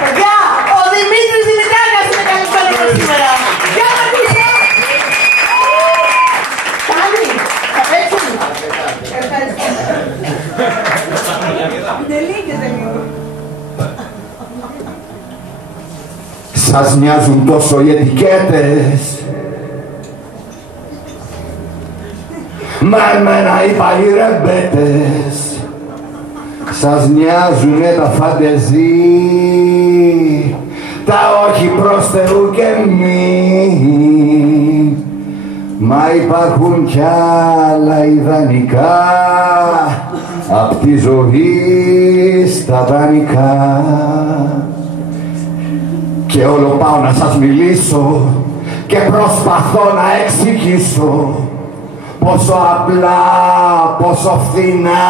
Παιδιά, ο Δημήτρης Δημητράκας είναι καλεσμένος σήμερα. Για να πείτε! Κάνει, θα παίξει. Ευχαριστώ. Είναι λίγες λίγο. Σας μοιάζουν τόσο οι ετικέτες, μα εμένα οι παλιοί ρεμπέτες. Σας μοιάζουνε τα φαντεζή, τα όχι προς Θεού και μη. Μα υπάρχουν κι άλλα ιδανικά απ' τη ζωή στα δανεικά. Και όλο πάω να σας μιλήσω και προσπαθώ να εξηγήσω πόσο απλά, πόσο φθηνά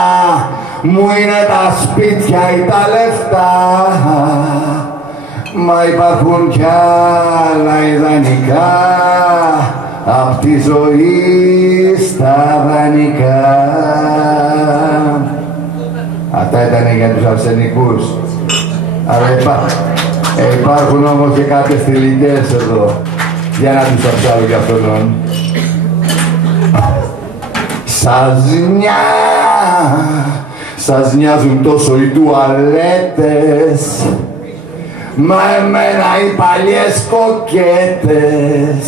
μου είναι τα σπίτια ή τα λεφτά. Μα υπάρχουν κι άλλα ιδανικά απ' τη ζωή στα δανεικά. Αυτά ήταν για τους αρσενικούς. Αλλά υπάρχουν όμως και κάποιες θηλυκές εδώ. Για να τους αψάρω για αυτόν. Σας νοιάζουν τόσο οι τουαλέτες, μα εμένα οι παλιές κοκέτες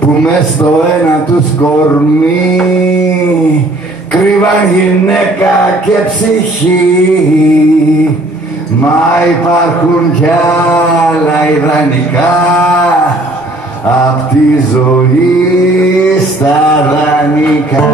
που μες στο ένα τους κορμί κρύβαν γυναίκα και ψυχή. Μα υπάρχουν κι άλλα ιδανικά απ' τη ζωή στα δανεικά.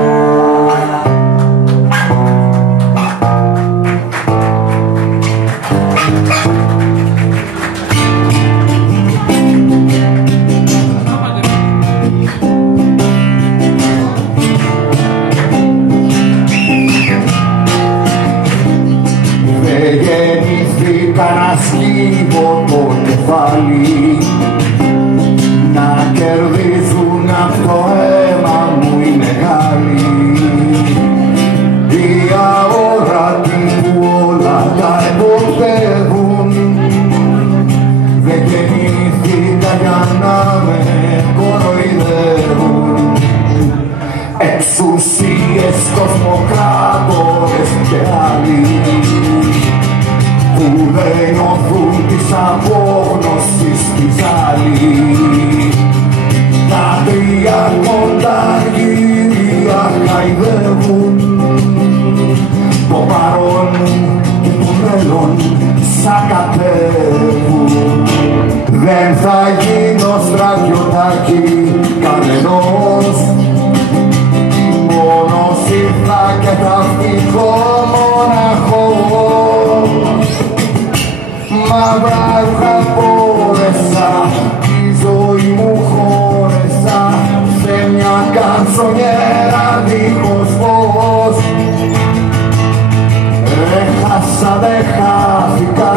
Να σκύβω το κεφάλι, να κερδίζουν απ' το αίμα μου οι μεγάλοι, οι αόρατοι που όλα τα εποπτεύουν. Δεν γεννήθηκα για να με κοροϊδεύουν. Εξουσίες, κοσμοκράτορες και άλλοι που δεν νιώθουν της απόγνωσης τη ζάλη. Τα τρία κονταργύρια χαϊδεύουν το παρόν και το μέλλον σακατεύουν. Δεν θα γίνω στρατιωτάκι κανενός, μόνος ήρθα και θα φύγω μοναχός. Μαύρα ρούχα φόρεσα, τη ζωή μου χώρεσα σε μια κανσονιέρα δίχως φως. Έχασα, δεν χάθηκα,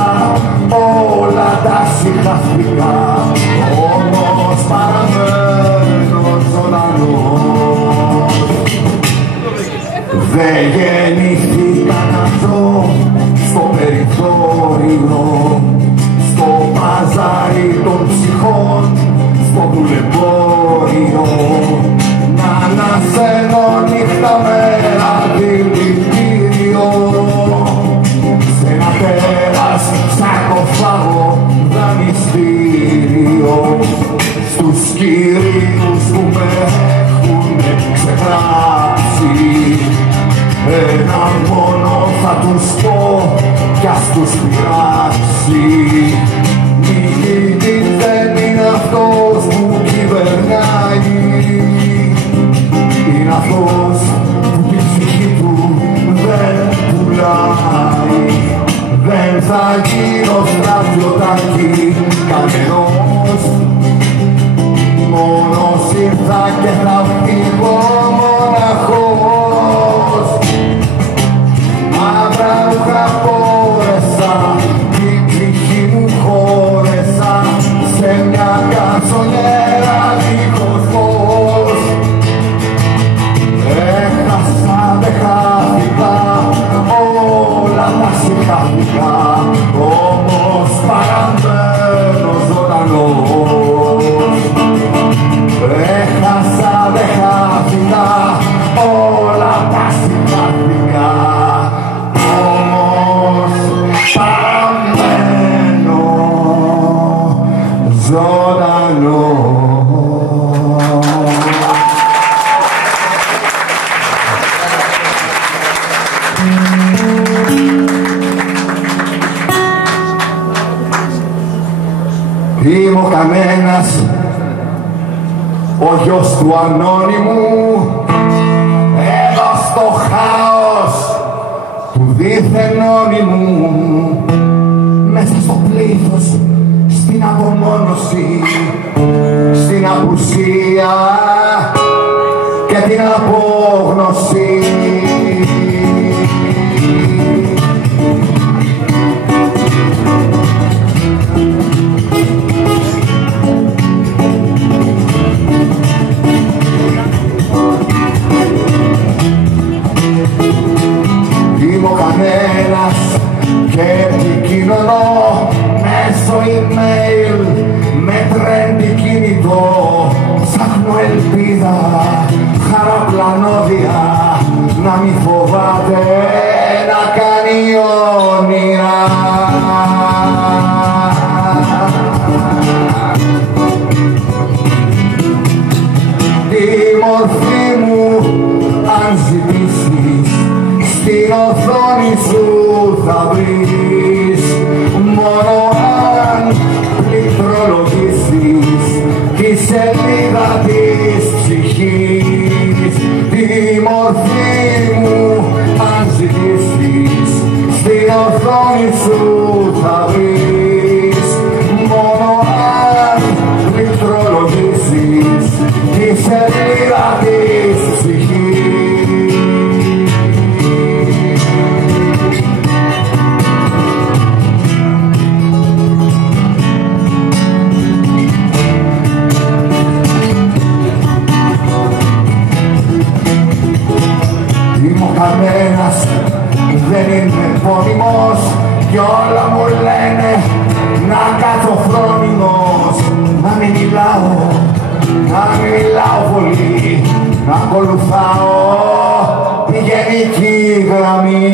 όλα τα συγχαθήκα, όμως παραμένω ζωντανός. Δεν γεννήθηκα να ζω στο περιθώριο, στο παζάρι των ψυχών, στο δουλεμπόριο, να ανασένω νύχτα μέρα δηλητήριο, σε ένα τέρας σαρκοφάγο δανειστήριο, στους κυρίους που με έχουν ξεγράψει. Έναν μόνο θα τους πω κι ας τους πειράξει. Νικητής δεν είναι αυτός που κυβερνάει, είναι αυτός που τη ψυχή του δεν πουλάει. Δεν θα γίνω στρατιωτάκι κανενός, μόνος ήρθα και θα φύγω μοναχός. Μαύρα ρούχα φόρεσα, την ψυχή μου χώρεσα σε μια κανσονιέρα δίχως φως. Έχασα, δεν χάθηκα, όλα τα σιγά χάθηκα, όμως παραμένω ζωντανός. Έχασα, δεν χάθηκα, όλα τα συγχάθηκα, όμως παραμένω ζωντανός. Είμαι ο κανένας, ο γιος του ανώνυμου, εδώ στο χάος του δίθεν όνειμου, μέσα στο πλήθος, στην απομόνωση, στην απουσία και την απόγνωση. Είμαι ο κανένας και επικοινωνώ μέσω email με τρέντι κινητό. Ψάχνω ελπίδα, χαραπλανόδια, να μη φοβάται να κάνει όνειρα. Τη μορφή μου αν ζητήσεις, στην οθόνη σου θα βρεις, μόνο αν πληκτρολογήσεις τη σελίδα της ψυχής. Τη μορφή μου αν ζητήσεις, στην οθόνη σου θα βρεις, μόνο αν πληκτρολογήσεις τη σελίδα της ψυχής. Κανένας δεν είναι επώνυμος κι όλα μου λένε να κάθω φρόνιμος, να μην μιλάω πολύ, να ακολουθάω τη γενική γραμμή.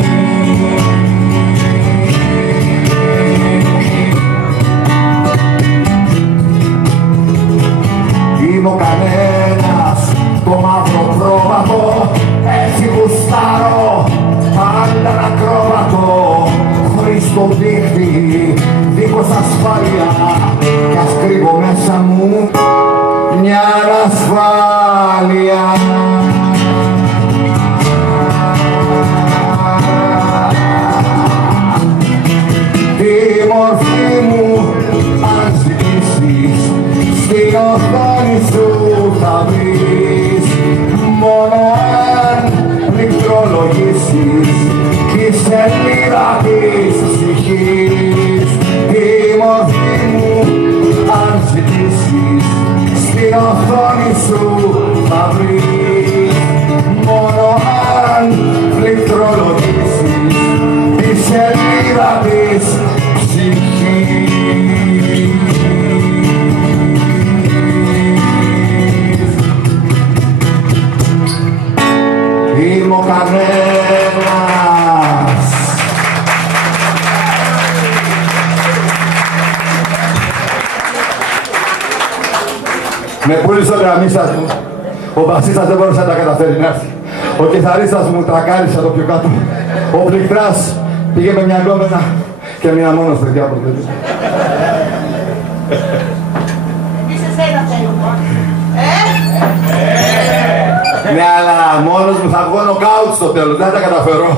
Είμαι ο κανένας, το μαύρο πρόβατο, έτσι γουστάρω, πάντα να κρόβατο, χωρίς το δίχτυ, δίχως ασφάλεια, κι ας κρύβω μέσα μου μια ανασφάλεια. Τη μορφή μου αν ζητήσεις, στην οθόνη σου θα βρεις, μόνο αν πληκτρολογήσεις τη σελίδα της ψυχής. Τη μορφή μου αν ζητήσεις, στην οθόνη σου θα βρεις, μόνο αν πληκτρολογήσεις τη σελίδα της ψυχής. Είμαι ο κανένας. Με πούλησε ο γραμμίστας μου, ο μπασίστας δεν μπορούσε να τα καταφέρει να έρθει. Ο κιθαρίστας μου τρακάρισε το πιο κάτω. Ο πληκτράς πήγε με μια γκόμενα και μείνα μόνος, παιδιά, από το παιδί. Εμείς εσένα θέλουμε. Ναι, αλλά μόνος μου θα βγω νοκάουτ στο τέλος, δεν θα τα καταφέρω.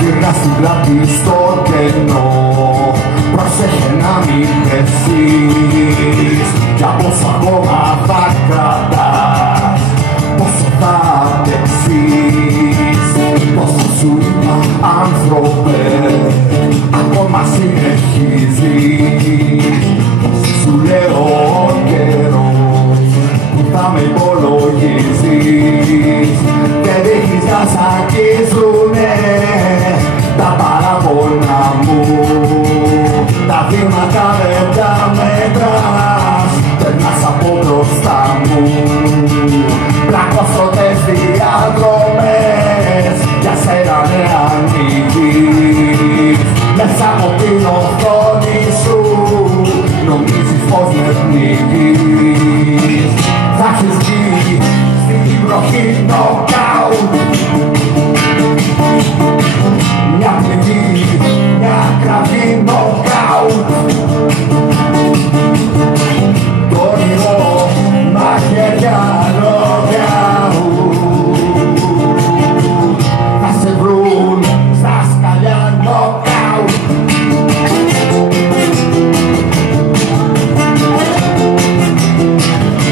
Γυρνά στην πλάτη στο κενό, πρόσεχε να μην πέσεις, για πόσο ακόμα θα κρατάς, πόσο θα αντέξεις. Πόσο σου είπα Άνθρωπε, ακόμα συνεχίζεις. Σου λέω ο καιρός που θα με υπολογίζεις και δείχνεις να σ' αγγίζουνε τα παράπονα μου. Τα βήματα δεν τα μετράς, περνάς από μπροστά μου. Πλακόστρωτες διαδρομές για σένα ναι ανοίγεις. Μέσα από την οθόνη σου νομίζεις πως με πνίγεις. Θα έχεις βγει στην βροχή νοκάουτ, μια πληγή, μια κραυγή νοκάουτ. Το όνειρο μαχαίρια νοκάουτ. Θα σε βρουν στα σκαλιά νοκάουτ.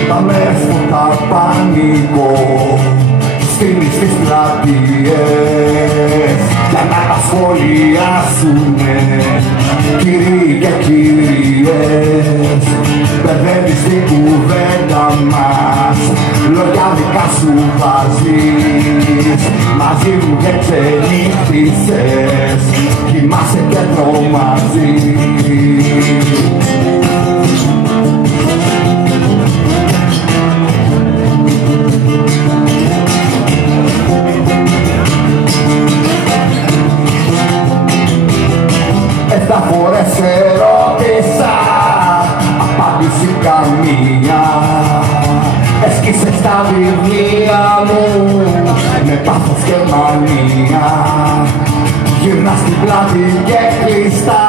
Τα μέσω τα πανικό στείλεις στις πλατείες για να τα σχολιάσουνε κύριοι και κυρίες. Μπερδεύεις την κουβέντα μας, λόγια δικά σου βάζεις. Μαζί μου και ξενύχτησες, κοιμάσαι και τρομάζεις. Εφτά φορές σε ρώτησα, απάντηση καμία. Έσκησες τα βιβλία μου με πάθος και μανία. Γυρνάς στην πλάτη και κλειστά,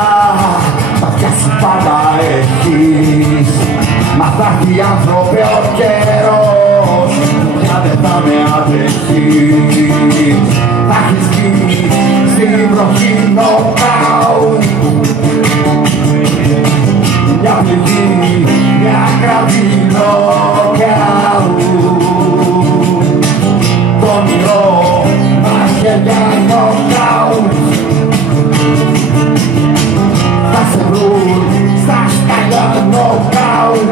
τα αυτιά σου πάντα έχεις. Μα θα έρθει άνθρωπε ο καιρός που πια δεν θα με αντέχεις. Θα έχεις βγει στην βροχή νοκάουτ, μια πληγή, μια κραυγή νοκάουτ. Το όνειρο μαχαίρια νοκάουτ. Θα σε βρουν στα σκαλιά νοκάουτ.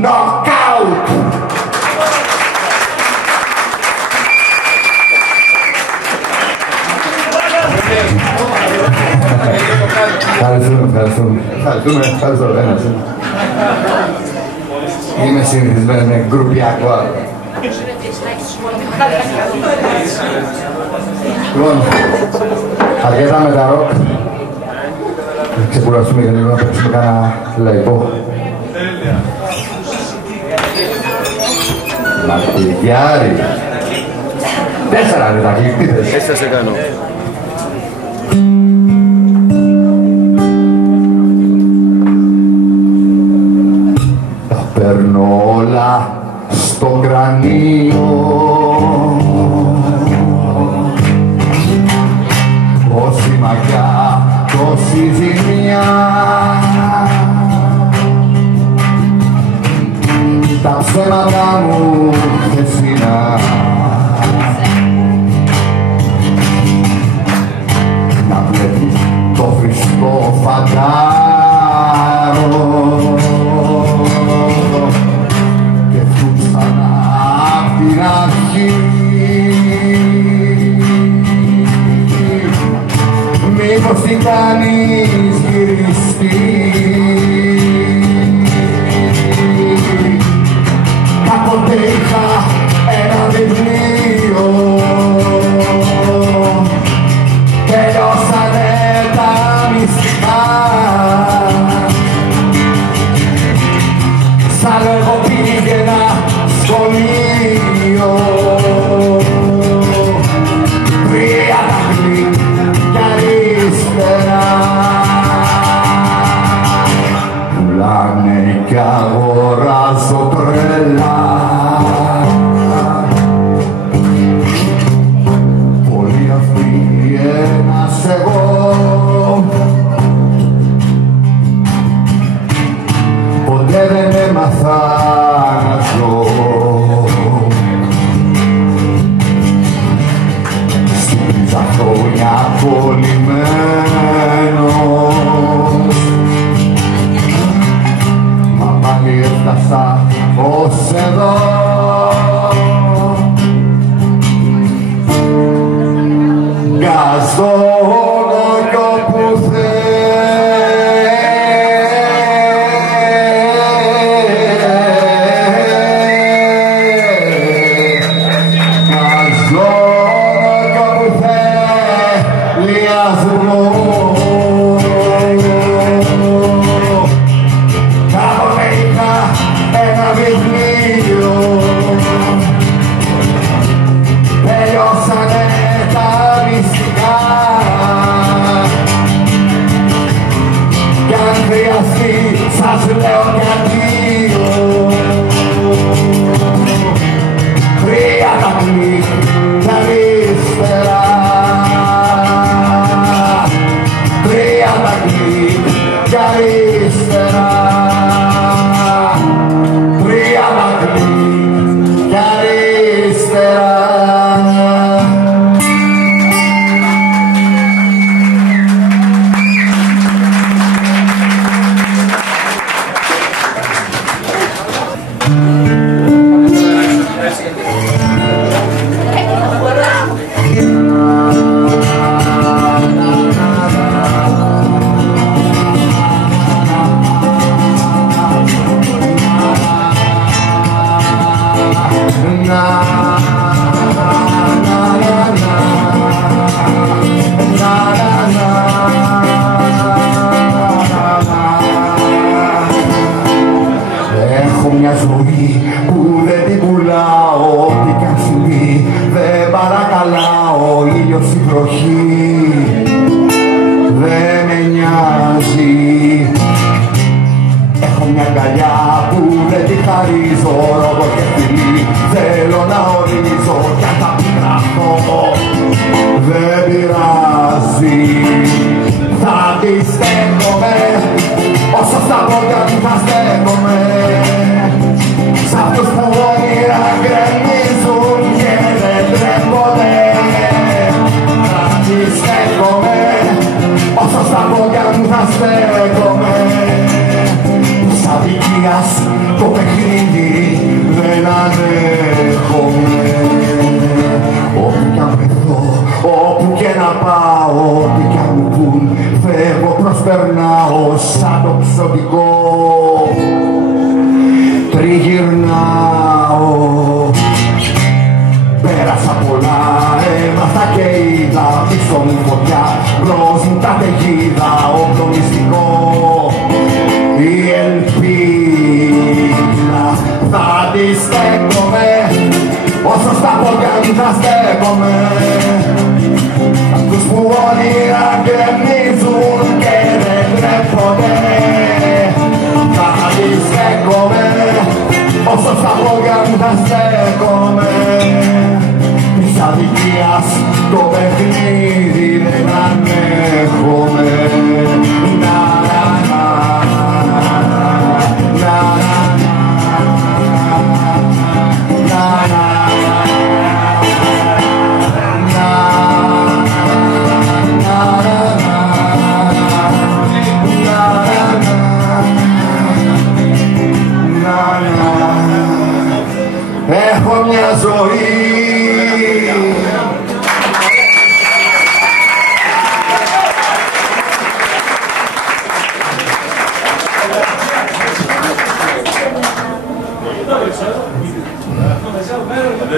Νοκάουτ. Ευχαριστώ ένας. Είμαι συνηθισμένος με γκρουπιακό άλλο. Λοιπόν, αρκετά με τα ροκ. Ξεκουραστούμε για λίγο να παίξουμε κάνα λαϊκό. Μαρτυριάρι. 4 είναι τα κλεικτήτες. Έτσι θα σε κάνω. Τα παίρνω όλα στο κρανίο. Όση μακιά, τόση ζημιά. Τα ψέματα μου χθεσινά. Να βλέπεις το φρισκό φαντάρο και φούτσανα απ' την αρχή. Μήπως την κάνεις γυριστή. Κάποτε είχα ένα βιβλίο, τελειώσανε τα μυστικά. Σαν εγώ πήγαινα σχολείο, 3 δάχτυλ κι αριστερά. βροχή δεν με νοιάζει. Έχω μια αγκαλιά που δεν τη χαρίζω, ρόμπο και φιλί θέλω να ορίζω, κι αν θα πικραθώ δεν πειράζει. Θα τη στέκομαι όσο στα πόδια του θα στέκομαι, σ' αυτούς που όνειρα γκρεμίζουν και δεν τρέπονται. Θα τη στέκομαι όσο στα πόδια του θα στέκομαι, της αδικίας το παιχνίδι δεν ανέχομαι. Όπου κι αν βρεθώ, όπου και να πάω, ό,τι κι αν μου πουν, φεύγω, προσπερνάω σαν το ψωτικό. Τριγυρνάω, πέρασα πολλά, έμαθα και είδα, πίσω μου φωτιά, μπρος μου καταιγίδα, όπλο μυστικό, η ελπίδα. Θα τη στέκομαι όσο στα πόδια μου θα στέκομαι, αυτούς που όνειρα γκρεμίζουν και δεν τρέπονται. Θα τη στέκομαι όσο στα πόδια μου θα στέκομαι, της αδικίας το παιχνίδι δεν ανέχομαι. Έχω μια ζωή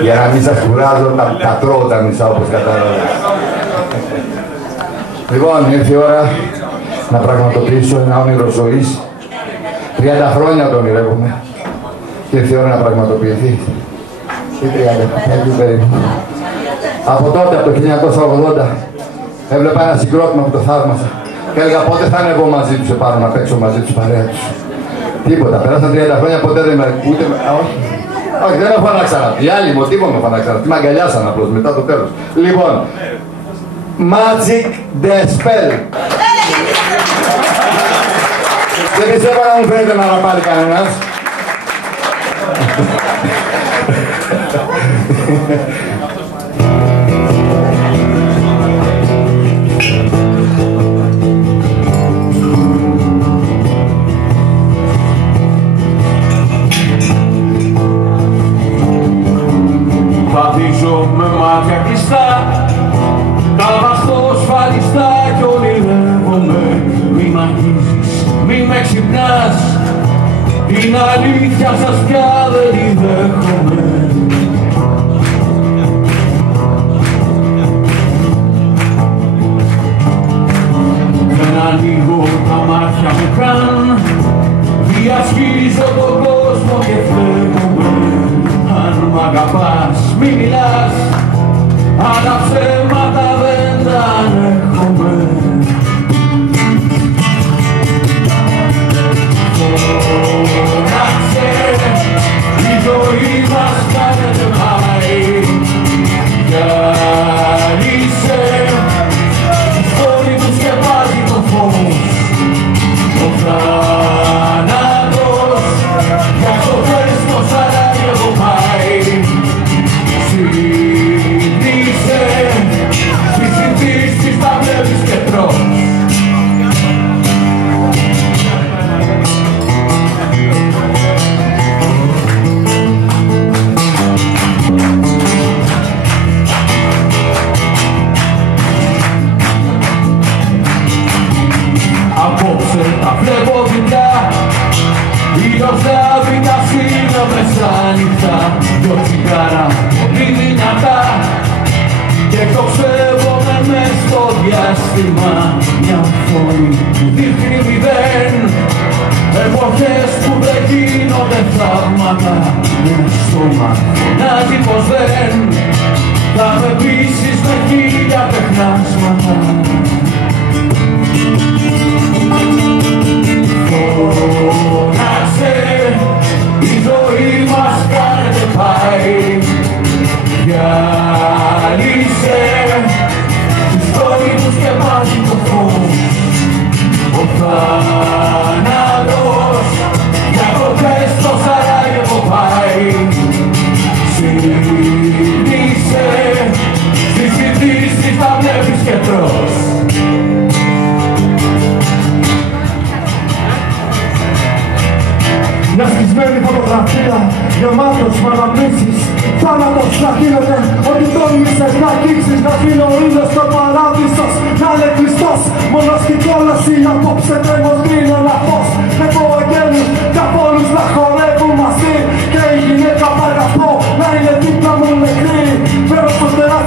για να μην σας κουράζω, τα τρώω τα μισά όπως κατάλαβα. Λοιπόν, ήρθε η ώρα να πραγματοποιήσω ένα όνειρο ζωής. 30 χρόνια το ονειρεύομαι και ήρθε η ώρα να πραγματοποιηθεί. Τι 30, περίπου. Από τότε, από το 1980, έβλεπα ένα συγκρότημα που το θαύμασα και έλεγα πότε θα είναι εγώ μαζί τους επάνω να παίξω μαζί τους παρέα τους. Τίποτα, περάσαν 30 χρόνια, ποτέ δεν με ούτε... Όχι, δεν με φανάξανα. Οι άλλοι μοτίβο με φανάξανα. Τι με αγκαλιάσαν απλώς μετά το τέλος. Λοιπόν, Magic the Spell. Δεν πιστεύω να μου φαίνεται να ραπάρει κανένας. Βαδίζω με μάτια κλειστά, τα βαστώ σφαλιστά κι ονειρεύομαι. Μη μ' αγγίζεις, μη με ξυπνάς, την αλήθεια σας πια δεν τη δέχομαι. Δεν ανοίγω τα μάτια μου καν, διασχίζω τον κόσμο και φεύγομαι. Αν μ' αγαπάς μη μιλάς, άλλα ψέματα δεν τα ανέχομαι. Φώναξε, η ζωή μας κάνεται πάει, γυάλισε, η στόλη του σκεπάζει το φως, ο θάνατος για το φέστο Σαράγεβο πάει. Συνήθισε, στις συνθήσεις τα βλέπεις και τρως. Απόψε τα βλέπω δειλιά, ήλιος λάβει τα σύνα μεσάνυχτα, δυο τσιγάρα πολύ δυνατά και εκτοξεύομαι μες στο διάστημα. Μια φωνή που δείχνει μηδέν, εποχές που δεν γίνονται θαύματα. Ένα στόμα φωνάζει πως δεν θα με πείσεις με χίλια παιχνίδια. πλάσματα. Φώναξε, η ζωή μας κάνετε πάει. Διάλυσε τους τόλμους και βάζει το φως. Ο θάνατος για κοπές στο Σαράγεβο πάει. Ξύπνησε, στις συζητήσεις τα βλέπεις και τρως. Μια σκισμένη φωτογραφία, γεμάτος με αναμνήσεις. Θάνατος να γίνεται, ότι τόλμησες να αγγίξεις. Να σβήνει ο ήλιος στο παράδεισος, να είναι κλειστός. Μόνος κι κόλαση, απόψε τρέμος δίνει ένα φως. Εγώ αγγέλους κι απ' όλους να χορεύουν μαζί. Και η γυναίκα παραγαπώ, να είναι δίπλα μου νεκρή. Φέρω στο τεράστιο